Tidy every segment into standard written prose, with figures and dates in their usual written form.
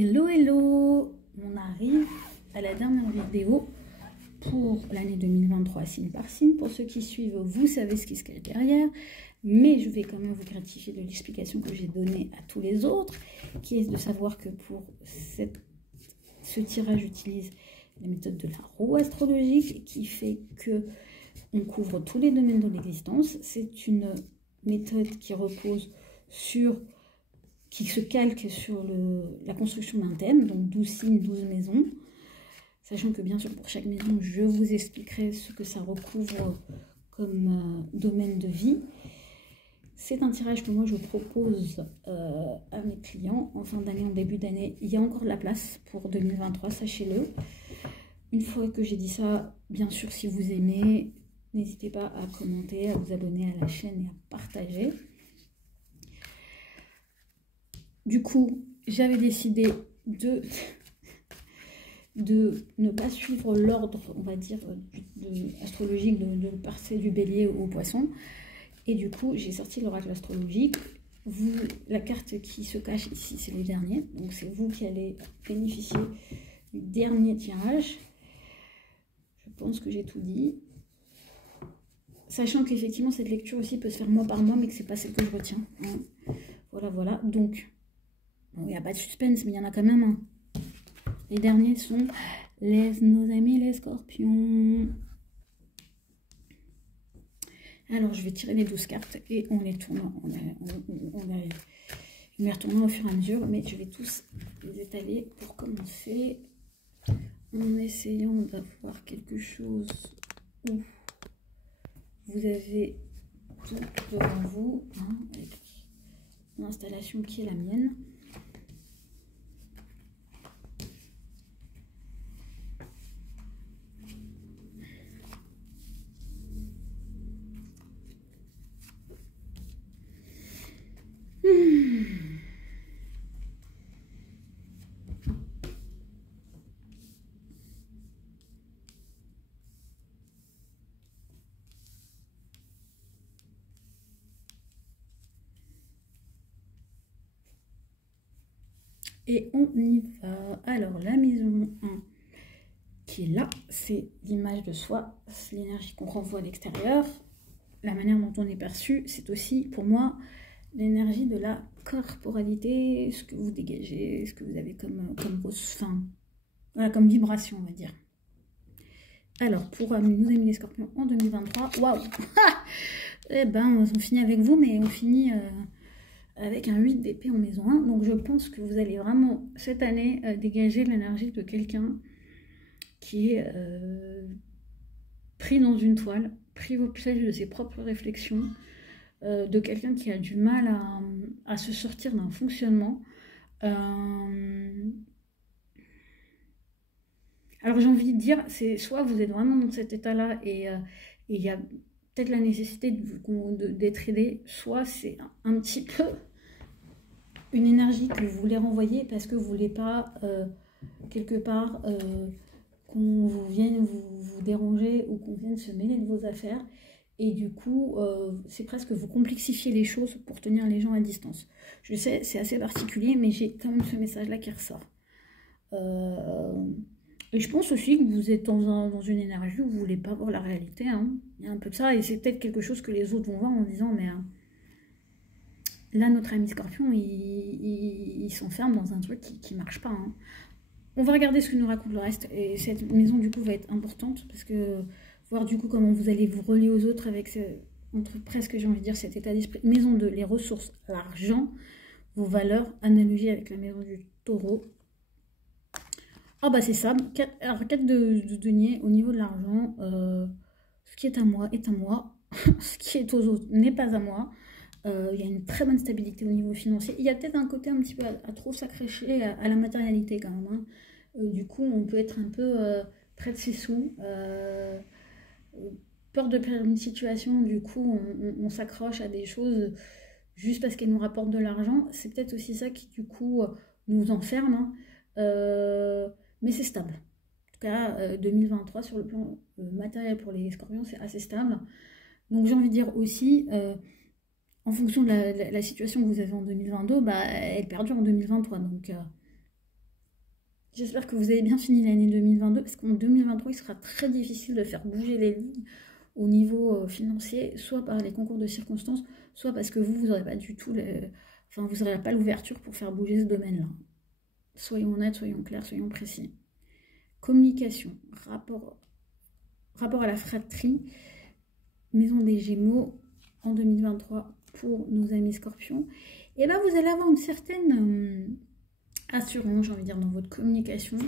Hello, hello! On arrive à la dernière vidéo pour l'année 2023, signe par signe. Pour ceux qui suivent, vous savez ce qui se cache derrière, mais je vais quand même vous gratifier de l'explication que j'ai donnée à tous les autres, qui est de savoir que pour ce tirage, j'utilise la méthode de la roue astrologique, qui fait que on couvre tous les domaines de l'existence. C'est une méthode qui repose sur... qui se calque sur la construction d'un thème, donc 12 signes, 12 maisons. Sachant que bien sûr, pour chaque maison, je vous expliquerai ce que ça recouvre comme domaine de vie. C'est un tirage que moi je propose à mes clients en fin d'année, en début d'année. Il y a encore de la place pour 2023, sachez-le. Une fois que j'ai dit ça, bien sûr, si vous aimez, n'hésitez pas à commenter, à vous abonner à la chaîne et à partager. Du coup, j'avais décidé de ne pas suivre l'ordre, on va dire, astrologique, de passer du bélier au poisson. Et du coup, j'ai sorti l'oracle astrologique. La carte qui se cache ici, c'est le dernier. Donc, c'est vous qui allez bénéficier du dernier tirage. Je pense que j'ai tout dit. Sachant qu'effectivement, cette lecture aussi peut se faire mois par mois, mais que c'est pas celle que je retiens. Voilà, voilà. Donc... il n'y a pas de suspense, mais il y en a quand même un. Les derniers sont nos amis les scorpions. Alors, je vais tirer les 12 cartes et on les tourne. On les retournera au fur et à mesure, mais je vais tous les étaler pour commencer. En essayant d'avoir quelque chose où vous avez tout devant vous, hein, avec l'installation qui est la mienne. Et on y va. Alors, la maison 1 qui est là, c'est l'image de soi, c'est l'énergie qu'on renvoie à l'extérieur. La manière dont on est perçu, c'est aussi, pour moi, l'énergie de la corporalité, ce que vous dégagez, ce que vous avez comme voilà, comme vibration, on va dire. Alors, pour nous amis les scorpions en 2023, waouh! Eh ben, on finit avec vous, mais on finit... avec un 8 d'épée en maison 1. Donc je pense que vous allez vraiment, cette année, dégager l'énergie de quelqu'un qui est pris dans une toile, pris au piège de ses propres réflexions, de quelqu'un qui a du mal à se sortir d'un fonctionnement. Alors j'ai envie de dire, c'est soit vous êtes vraiment dans cet état-là et il y a peut-être la nécessité d'être aidé, soit c'est un petit peu une énergie que vous voulez renvoyer parce que vous ne voulez pas quelque part qu'on vienne vous déranger ou qu'on vienne se mêler de vos affaires, et du coup c'est presque vous complexifier les choses pour tenir les gens à distance. Je sais, c'est assez particulier, mais j'ai quand même ce message là qui ressort. Et je pense aussi que vous êtes dans une énergie où vous ne voulez pas voir la réalité, hein. Il y a un peu de ça, et c'est peut-être quelque chose que les autres vont voir en disant mais là notre ami Scorpion il s'enferme dans un truc qui ne marche pas, hein. On va regarder ce que nous raconte le reste, et cette maison du coup va être importante parce que voir du coup comment vous allez vous relier aux autres avec entre presque, j'ai envie de dire, cet état d'esprit. Maison 2, les ressources, l'argent, vos valeurs, analogie avec la maison du taureau. Ah bah c'est ça. Alors 4 de denier au niveau de l'argent. Ce qui est à moi est à moi. Ce qui est aux autres n'est pas à moi. Il y a une très bonne stabilité au niveau financier. Il y a peut-être un côté un petit peu à trop s'accrocher à la matérialité quand même, hein. Du coup on peut être un peu près de ses sous. Peur de perdre une situation, du coup on s'accroche à des choses juste parce qu'elles nous rapportent de l'argent. C'est peut-être aussi ça qui du coup nous enferme, hein. Mais c'est stable. En tout cas, 2023 sur le plan matériel pour les scorpions, c'est assez stable. Donc j'ai envie de dire aussi, en fonction de la situation que vous avez en 2022, bah, elle perdure en 2023. Donc J'espère que vous avez bien fini l'année 2022, parce qu'en 2023, il sera très difficile de faire bouger les lignes au niveau financier, soit par les concours de circonstances, soit parce que vous n'aurez pas du tout vous n'aurez pas l'ouverture pour faire bouger ce domaine-là. Soyons honnêtes, soyons clairs, soyons précis. Communication, rapport à la fratrie, maison des Gémeaux en 2023 pour nos amis Scorpions. Et bien vous allez avoir une certaine assurance, j'ai envie de dire, dans votre communication.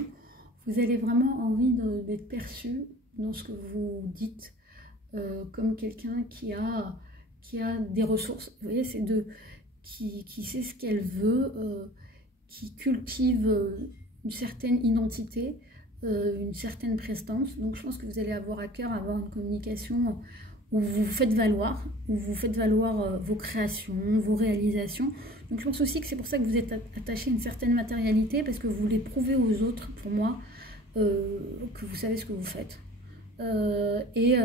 Vous avez vraiment envie d'être perçu dans ce que vous dites comme quelqu'un qui a des ressources. Vous voyez, c'est qui sait ce qu'elle veut, qui cultive une certaine identité, une certaine prestance. Donc je pense que vous allez avoir à cœur avoir une communication où vous faites valoir, vos créations, vos réalisations. Donc je pense aussi que c'est pour ça que vous êtes attaché à une certaine matérialité, parce que vous voulez prouver aux autres, pour moi, que vous savez ce que vous faites. C'est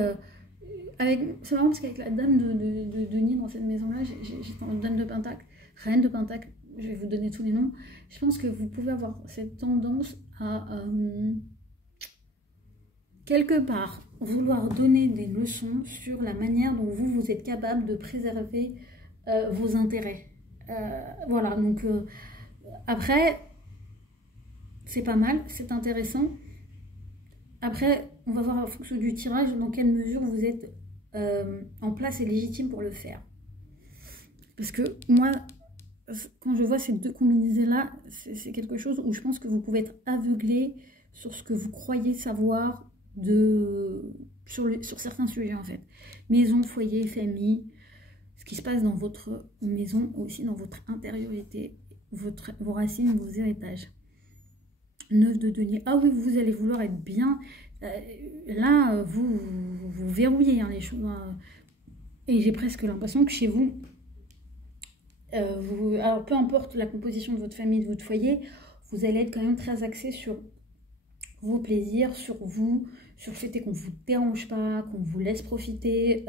marrant parce qu'avec la dame de Denis dans cette maison-là, j'étais en dame de Pentacle, reine de Pentacle, je vais vous donner tous les noms. Je pense que vous pouvez avoir cette tendance à, quelque part, vouloir donner des leçons sur la manière dont vous êtes capable de préserver vos intérêts. Voilà, donc après, c'est pas mal, c'est intéressant. Après, on va voir en fonction du tirage dans quelle mesure vous êtes en place et légitime pour le faire. Parce que moi, quand je vois ces deux combinaisons-là, c'est quelque chose où je pense que vous pouvez être aveuglé sur ce que vous croyez savoir sur certains sujets en fait. Maison, foyer, famille, ce qui se passe dans votre maison, aussi dans votre intériorité, vos racines, vos héritages. 9 de denier. Ah oui, vous allez vouloir être bien. Là, vous verrouillez les choses. Et j'ai presque l'impression que chez vous, alors peu importe la composition de votre famille, de votre foyer, vous allez être quand même très axé sur vos plaisirs, sur vous, sur le fait qu'on ne vous dérange pas, qu'on vous laisse profiter.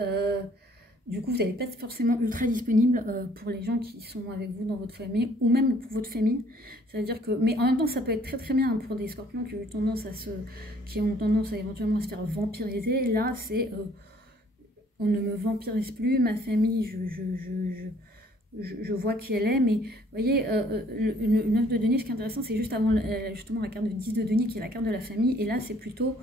Du coup, vous n'allez pas être forcément ultra disponible pour les gens qui sont avec vous dans votre famille, ou même pour votre famille. C'est-à-dire que, mais en même temps, ça peut être très très bien pour des scorpions qui ont tendance à éventuellement à se faire vampiriser. Là, c'est on ne me vampirise plus, ma famille, je vois qui elle est, mais vous voyez, le 9 de denier, ce qui est intéressant, c'est juste avant justement la carte de 10 de denier, qui est la carte de la famille, et là, c'est plutôt...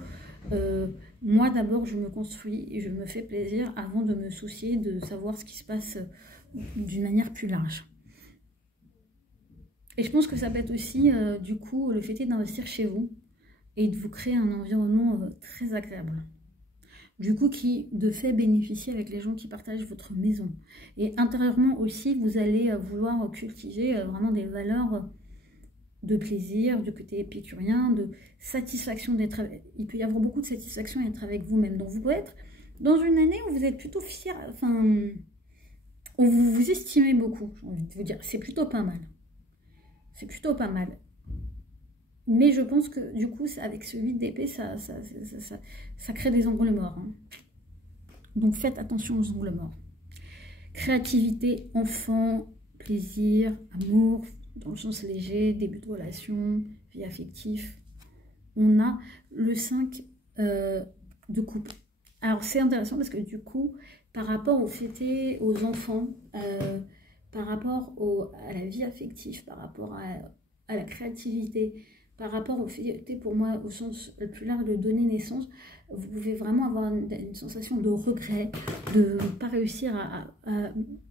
moi d'abord je me construis et je me fais plaisir avant de me soucier de savoir ce qui se passe d'une manière plus large. Et je pense que ça peut être aussi du coup le fait d'investir chez vous et de vous créer un environnement très agréable. Du coup qui de fait bénéficie avec les gens qui partagent votre maison. Et intérieurement aussi vous allez vouloir cultiver vraiment des valeurs de plaisir, du côté épicurien, de satisfaction d'être avec... Il peut y avoir beaucoup de satisfaction à être avec vous-même. Donc vous pouvez être dans une année où vous êtes plutôt fier, où vous vous estimez beaucoup, j'ai envie de vous dire. C'est plutôt pas mal. C'est plutôt pas mal. Mais je pense que du coup, avec ce 8 d'épée, ça crée des angles morts. Hein. Donc faites attention aux angles morts. Créativité, enfant, plaisir, amour... Dans le sens léger, début de relation, vie affective, on a le 5 de coupe. Alors c'est intéressant parce que du coup, par rapport au fêté, aux enfants, par rapport à la vie affective, par rapport à la créativité, par rapport au fêté pour moi au sens le plus large de donner naissance, vous pouvez vraiment avoir une sensation de regret, de ne pas réussir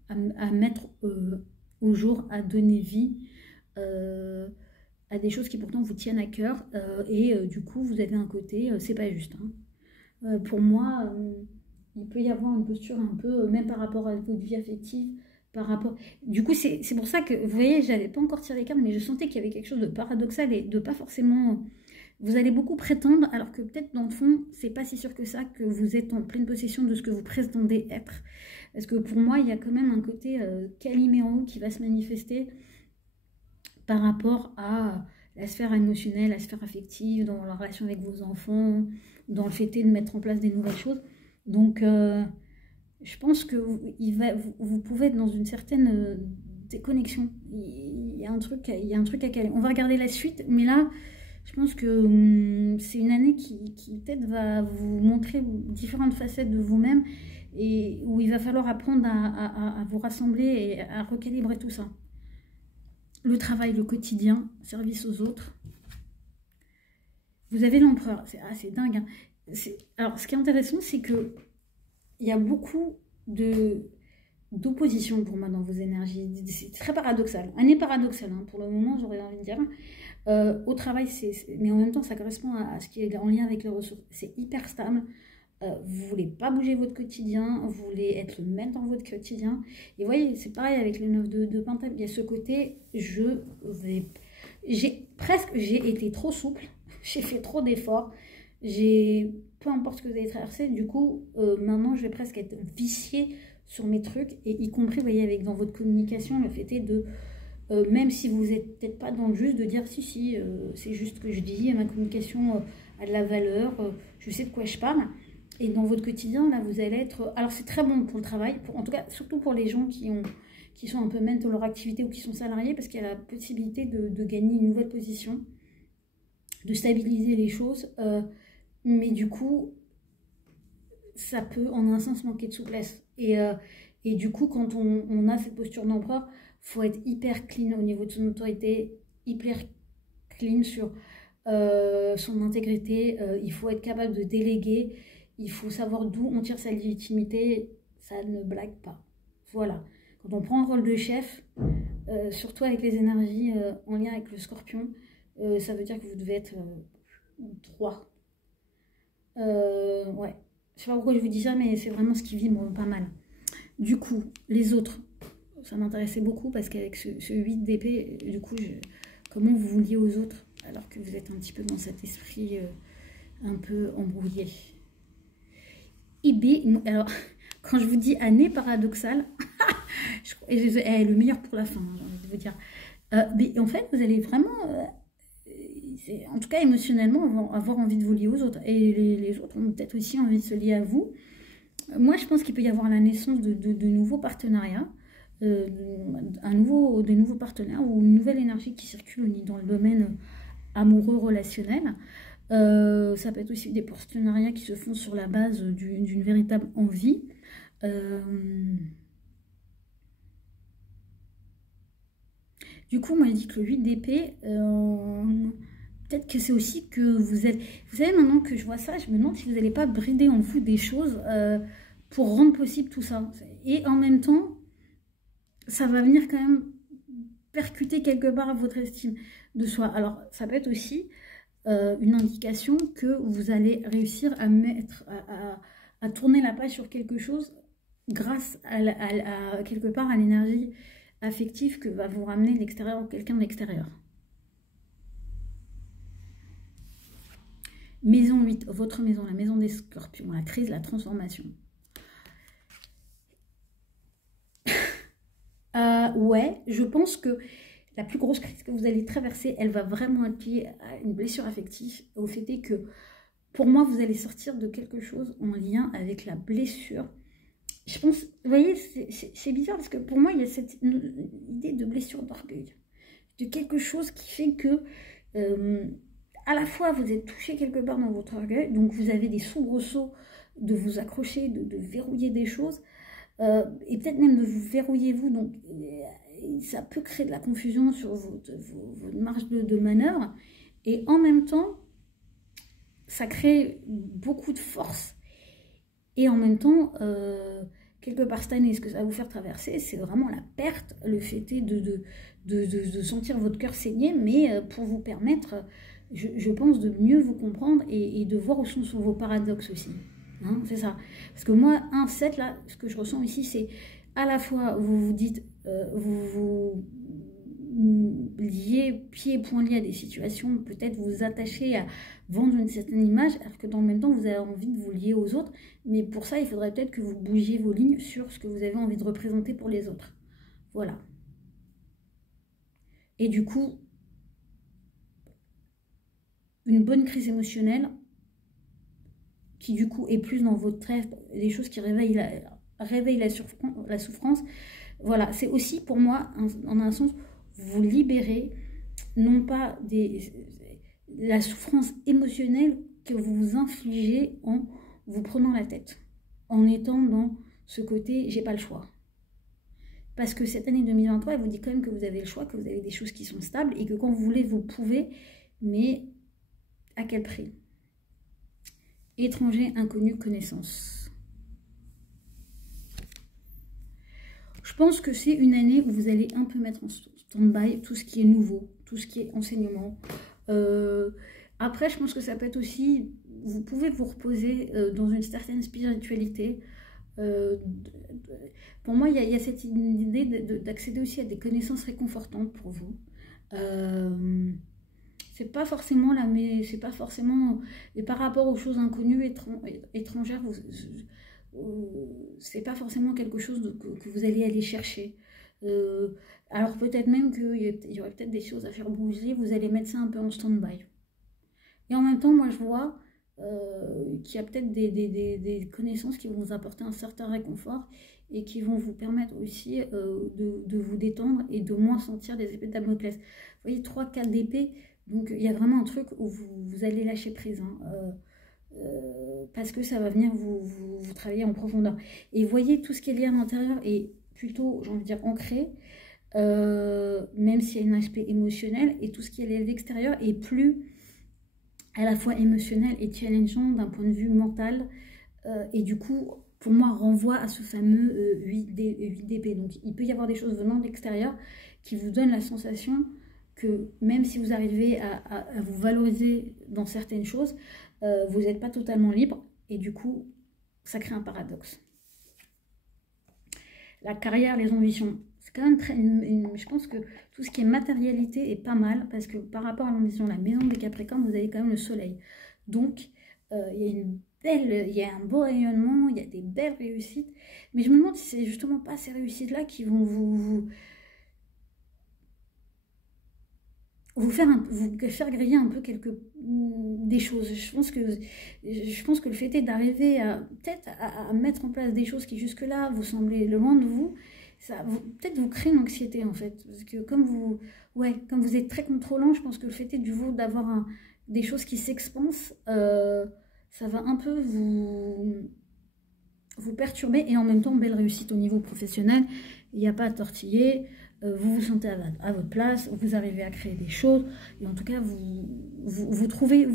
à mettre au jour, à donner vie à des choses qui pourtant vous tiennent à cœur du coup vous avez un côté c'est pas juste hein. Pour moi il peut y avoir une posture un peu même par rapport à votre vie affective, par rapport du coup c'est pour ça que vous voyez j'avais pas encore tiré les cartes mais je sentais qu'il y avait quelque chose de paradoxal et de pas forcément vous allez beaucoup prétendre alors que peut-être dans le fond c'est pas si sûr que ça, que vous êtes en pleine possession de ce que vous prétendez être, parce que pour moi il y a quand même un côté Calimero qui va se manifester par rapport à la sphère émotionnelle, la sphère affective, dans la relation avec vos enfants, dans le fait de mettre en place des nouvelles choses. Donc, je pense que vous pouvez être dans une certaine déconnexion. Il y a un truc à caler. On va regarder la suite, mais là, Je pense que c'est une année qui peut-être va vous montrer différentes facettes de vous-même et où il va falloir apprendre à vous rassembler et à recalibrer tout ça. Le travail, le quotidien, service aux autres. Vous avez l'empereur, c'est dingue. Hein. Alors, ce qui est intéressant, c'est que il y a beaucoup d'opposition pour moi dans vos énergies. C'est très paradoxal. Année paradoxale, hein, pour le moment, j'aurais envie de dire. Au travail, mais en même temps, ça correspond à ce qui est en lien avec les ressources. C'est hyper stable. Vous voulez pas bouger votre quotidien, vous voulez être le maître dans votre quotidien. Et vous voyez, c'est pareil avec le 9 de Pentacle. Il y a ce côté, j'ai été trop souple, j'ai fait trop d'efforts, peu importe ce que vous avez traversé, du coup, maintenant, je vais presque être viciée sur mes trucs, et y compris, vous voyez, avec dans votre communication, le fait est de, même si vous n'êtes peut-être pas dans le juste, de dire si, c'est juste ce que je dis, ma communication a de la valeur, je sais de quoi je parle. Et dans votre quotidien, là, vous allez être... Alors, c'est très bon pour le travail, en tout cas, surtout pour les gens qui sont un peu maîtres de leur activité ou qui sont salariés, parce qu'il y a la possibilité de gagner une nouvelle position, de stabiliser les choses. Mais du coup, ça peut, en un sens, manquer de souplesse. Et du coup, quand on a cette posture d'empereur, il faut être hyper clean au niveau de son autorité, hyper clean sur son intégrité. Il faut être capable de déléguer. Il faut savoir d'où on tire sa légitimité, ça ne blague pas. Voilà. Quand on prend un rôle de chef, surtout avec les énergies en lien avec le scorpion, ça veut dire que vous devez être droit. Ouais. Je sais pas pourquoi je vous dis ça, mais c'est vraiment ce qui vibre pas mal. Du coup, les autres, ça m'intéressait beaucoup parce qu'avec ce 8 d'épée, du coup, comment vous vous liez aux autres alors que vous êtes un petit peu dans cet esprit un peu embrouillé. Alors, quand je vous dis année paradoxale, le meilleur pour la fin, j'ai envie de vous dire. Mais en fait, vous allez vraiment, en tout cas émotionnellement, avoir envie de vous lier aux autres. Et les autres ont peut-être aussi envie de se lier à vous. Moi, je pense qu'il peut y avoir la naissance de nouveaux partenariats, de nouveaux partenaires ou une nouvelle énergie qui circule dans le domaine amoureux relationnel. Ça peut être aussi des partenariats qui se font sur la base d'une véritable envie. Du coup, moi, je dis que le 8 d'épée, peut-être que c'est aussi que vous êtes... Vous savez, maintenant que je vois ça, je me demande si vous n'allez pas brider en vous des choses pour rendre possible tout ça. Et en même temps, ça va venir quand même percuter quelque part à votre estime de soi. Alors, ça peut être aussi... une indication que vous allez réussir à tourner la page sur quelque chose grâce à quelque part à l'énergie affective que va vous ramener l'extérieur ou quelqu'un de l'extérieur. Maison 8, votre maison, la maison des scorpions, la crise, la transformation. Ouais, je pense que la plus grosse crise que vous allez traverser, elle va vraiment être liée à une blessure affective, au fait est que, pour moi, vous allez sortir de quelque chose en lien avec la blessure. Je pense, vous voyez, c'est bizarre, parce que pour moi, il y a cette idée de blessure d'orgueil, de quelque chose qui fait que, à la fois, vous êtes touché quelque part dans votre orgueil, donc vous avez des soubresauts de vous accrocher, de verrouiller des choses, et peut-être même de vous verrouiller vous, donc... ça peut créer de la confusion sur votre marge de manœuvre. Et en même temps, ça crée beaucoup de force. Et en même temps, quelque part cette année, ce que ça va vous faire traverser, c'est vraiment la perte, le fait est de sentir votre cœur saigner, mais pour vous permettre, je pense, de mieux vous comprendre et de voir où sont vos paradoxes aussi. Hein, c'est ça. Parce que moi, 1-7, là, ce que je ressens ici, c'est à la fois, vous vous dites, vous liez, pieds et poings liés à des situations, peut-être vous attachez à vendre une certaine image, alors que dans le même temps, vous avez envie de vous lier aux autres. Mais pour ça, il faudrait peut-être que vous bougiez vos lignes sur ce que vous avez envie de représenter pour les autres. Voilà. Et du coup, une bonne crise émotionnelle, qui du coup est plus dans votre rêve, des choses qui réveillent la souffrance. Voilà, c'est aussi pour moi, en un sens, vous libérer, non pas la souffrance émotionnelle que vous vous infligez en vous prenant la tête, en étant dans ce côté « j'ai pas le choix ». Parce que cette année 2023, elle vous dit quand même que vous avez le choix, que vous avez des choses qui sont stables et que quand vous voulez, vous pouvez, mais à quel prix? Étranger, inconnu, connaissance. Je pense que c'est une année où vous allez un peu mettre en stand-by tout ce qui est nouveau, tout ce qui est enseignement. Après, je pense que ça peut être aussi, vous pouvez vous reposer dans une certaine spiritualité. Pour moi, il y a cette idée d'accéder aussi à des connaissances réconfortantes pour vous. C'est pas forcément là, mais c'est pas forcément. Et par rapport aux choses inconnues, étrangères, c'est pas forcément quelque chose que vous allez aller chercher. Alors peut-être même qu'il y aurait peut-être des choses à faire bouger, vous allez mettre ça un peu en stand-by. Et en même temps, moi je vois qu'il y a peut-être des connaissances qui vont vous apporter un certain réconfort et qui vont vous permettre aussi de vous détendre et de moins sentir des épées de Damoclès. Vous voyez, 3-4 d'épée, donc il y a vraiment un truc où vous allez lâcher prise. Parce que ça va venir vous travailler en profondeur. Et voyez, tout ce qui est lié à l'intérieur est plutôt, j'ai envie de dire, ancré, même s'il y a un aspect émotionnel, et tout ce qui est lié à l'extérieur est plus à la fois émotionnel et challengeant d'un point de vue mental, et du coup, pour moi, renvoie à ce fameux 8 d'épée. Donc, il peut y avoir des choses venant de l'extérieur qui vous donnent la sensation que même si vous arrivez à vous valoriser dans certaines choses, vous n'êtes pas totalement libre, et du coup, ça crée un paradoxe. La carrière, les ambitions, c'est quand même très... je pense que tout ce qui est matérialité est pas mal, parce que par rapport à l'ambition, la maison des Capricornes, vous avez quand même le soleil. Donc, il y a un beau rayonnement, il y a des belles réussites, mais je me demande si c'est justement pas ces réussites-là qui vont vous faire griller un peu des choses. Je pense que le fait est d'arriver peut-être à mettre en place des choses qui jusque-là vous semblaient loin de vous, ça peut-être vous crée une anxiété en fait. Parce que comme vous êtes très contrôlant, je pense que le fait est d'avoir des choses qui s'expansent, ça va un peu vous perturber, et en même temps, belle réussite au niveau professionnel, il n'y a pas à tortiller. Vous vous sentez à votre place, vous arrivez à créer des choses, et en tout cas, vous trouvez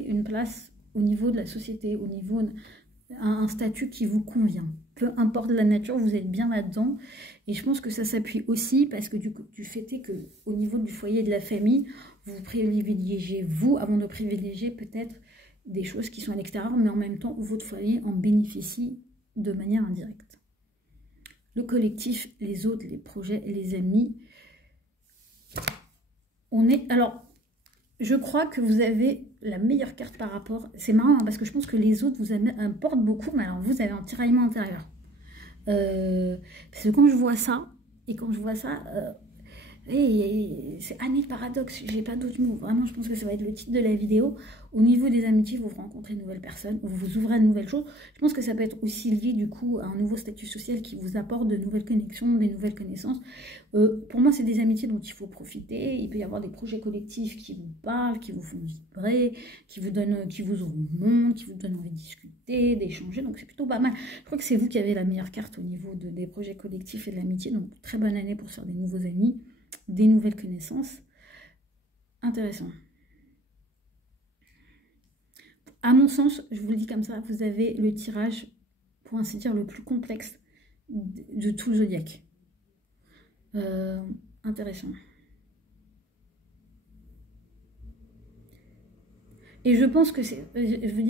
une place au niveau de la société, au niveau d'un statut qui vous convient. Peu importe la nature, vous êtes bien là-dedans. Et je pense que ça s'appuie aussi parce que du fait est qu'au niveau du foyer de la famille, vous privilégiez vous avant de privilégier peut-être des choses qui sont à l'extérieur, mais en même temps, votre foyer en bénéficie de manière indirecte. Le collectif, les autres, les projets et les amis. Alors, je crois que vous avez la meilleure carte par rapport... C'est marrant, hein, parce que je pense que les autres vous importent beaucoup, mais alors vous avez un tiraillement intérieur. Parce que quand je vois ça, c'est année de paradoxe, j'ai pas d'autres mots. Vraiment, je pense que ça va être le titre de la vidéo. Au niveau des amitiés, vous rencontrez de nouvelles personnes, vous vous ouvrez à de nouvelles choses. Je pense que ça peut être aussi lié du coup à un nouveau statut social qui vous apporte de nouvelles connexions, des nouvelles connaissances. Pour moi, c'est des amitiés dont il faut profiter. Il peut y avoir des projets collectifs qui vous parlent, qui vous font vibrer, qui vous ouvrent le monde, qui vous donnent envie de discuter, d'échanger. Donc c'est plutôt pas mal. Je crois que c'est vous qui avez la meilleure carte au niveau des projets collectifs et de l'amitié. Donc très bonne année pour se faire des nouveaux amis, des nouvelles connaissances. Intéressant. À mon sens, je vous le dis comme ça, vous avez le tirage, pour ainsi dire, le plus complexe de tout le zodiaque. Intéressant. Et je pense que c'est,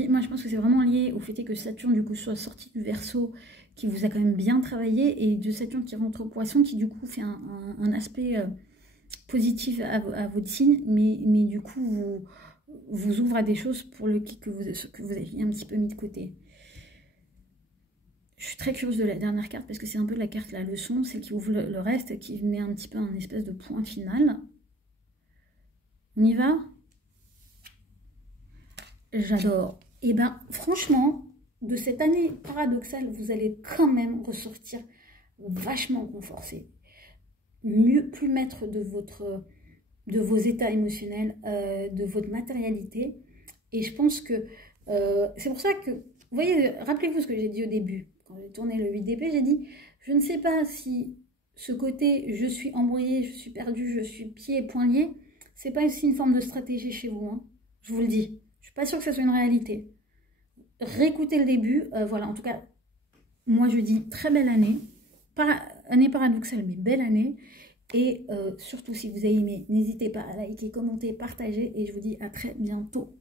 moi je pense que c'est vraiment lié au fait que Saturne du coup soit sorti du Verseau, qui vous a quand même bien travaillé, et de Saturne qui rentre au Poisson, qui du coup fait un aspect positif à votre signe, mais du coup vous ouvre à des choses pour que vous aviez un petit peu mis de côté. Je suis très curieuse de la dernière carte parce que c'est un peu la carte la leçon, celle qui ouvre le reste, qui met un petit peu un espèce de point final. On y va? J'adore. Et ben franchement, de cette année paradoxale, vous allez quand même ressortir vachement renforcé. Plus maître de votre de vos états émotionnels, de votre matérialité. Et je pense que c'est pour ça que, vous voyez, rappelez-vous ce que j'ai dit au début. Quand j'ai tourné le 8DP, j'ai dit, je ne sais pas si ce côté je suis embrouillée, je suis perdue, je suis pieds et poings liés, c'est pas aussi une forme de stratégie chez vous, hein. Je vous le dis. Je suis pas sûre que ça soit une réalité. Réécoutez le début. Voilà, en tout cas, moi je dis très belle année. Année paradoxale, mais belle année. Et surtout, si vous avez aimé, n'hésitez pas à liker, commenter, partager. Et je vous dis à très bientôt.